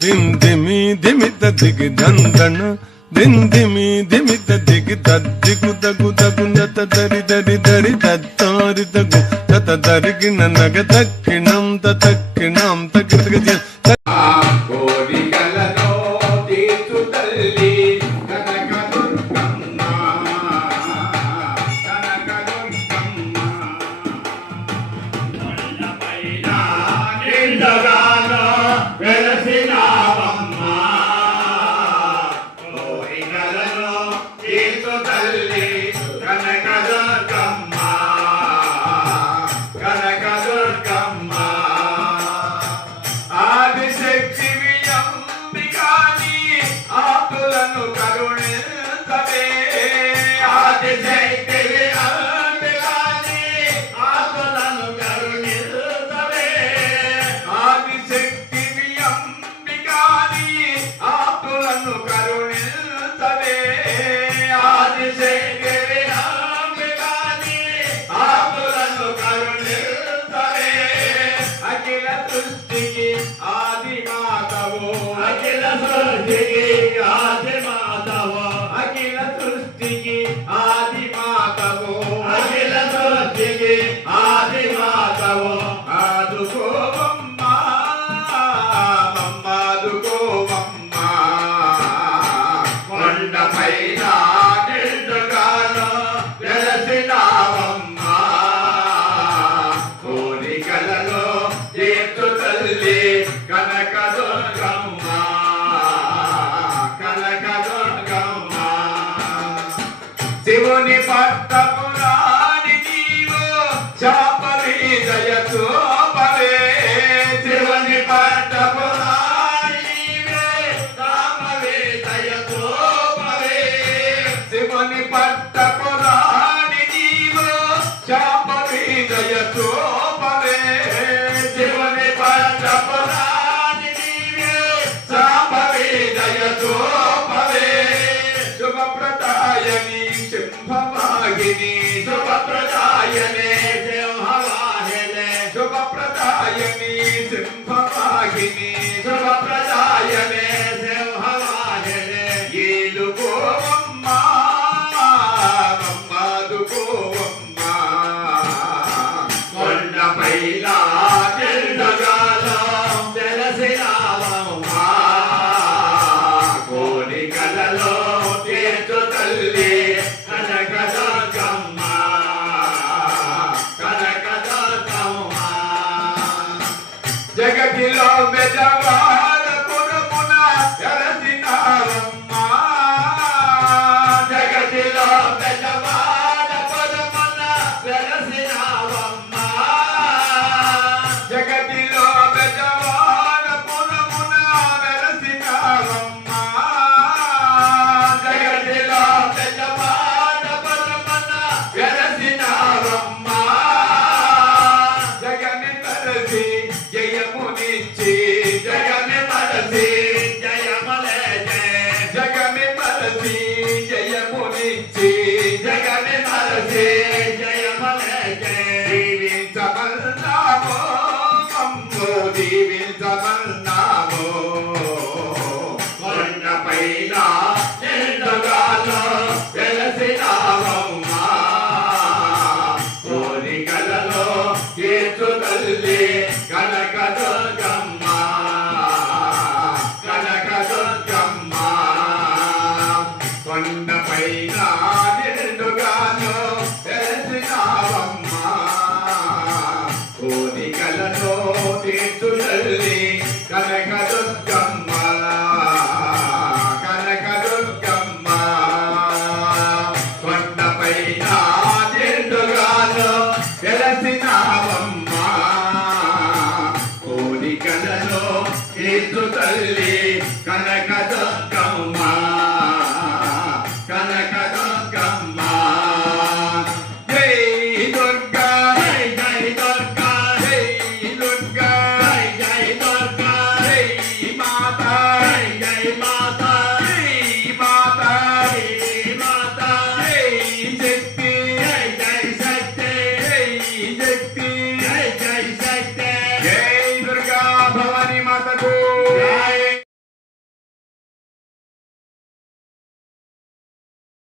దిందిమి దిమిత దిగి దందన దిందిమి దిమిత దిగి తద్దిగు తగు తగునత దరి దరి దరి తత్తారి తగు తత దరిగిన నగ తక్కిణం తక్కిణం తగ్గి శివుని పట్టపురాణి నీవు చాపలి దయచూపవే శివుని పట్టపురాణి నీవే చాపలి దయచూపవే శివుని పట్టపురాణి నీవు చాపలి దయచూపవే శివుని పట్టపురాణి నీవే చాపలి దయచూపవే శుభప్రదాయని సింహవాహిని శుభప్రదాయనే సింహవాహినే శుభప్రదాయని సింహవాహిని శుభప్రదాయనే సింహవాహినే ఏలుకోవమ్మ మమ్మదుకోవమ్మ కొండపైన నిండగాలో తెలసినావమ్మ కోరికలలో తీర్చు తల్లి జగతిలో బెజవాడ పురమున ఎరసినారమ్మ జగతిలో బెజవాడ పురమున ఎరసినారమ్మ జగతిలో బెజవాడ పురమున ఎరసినారమ్మ జగతిలో బెజవాడ పురమున ఎరసినారమ్మ జగని తరసి జయమునిచ్చి జగమి మరసి జయమలే జగమి మరసి జయమునిచ్చి జగమి మరసి జయమలే దీవించమన్నామో మమ్ము దీవించమన్నామో కొండపైన నిండుగాలో వెలసినావమ్మ కోరికలలో తీర్చు తల్లి కనకదుర్గమ్మ కనకదుర్గమ్మ కొండపైన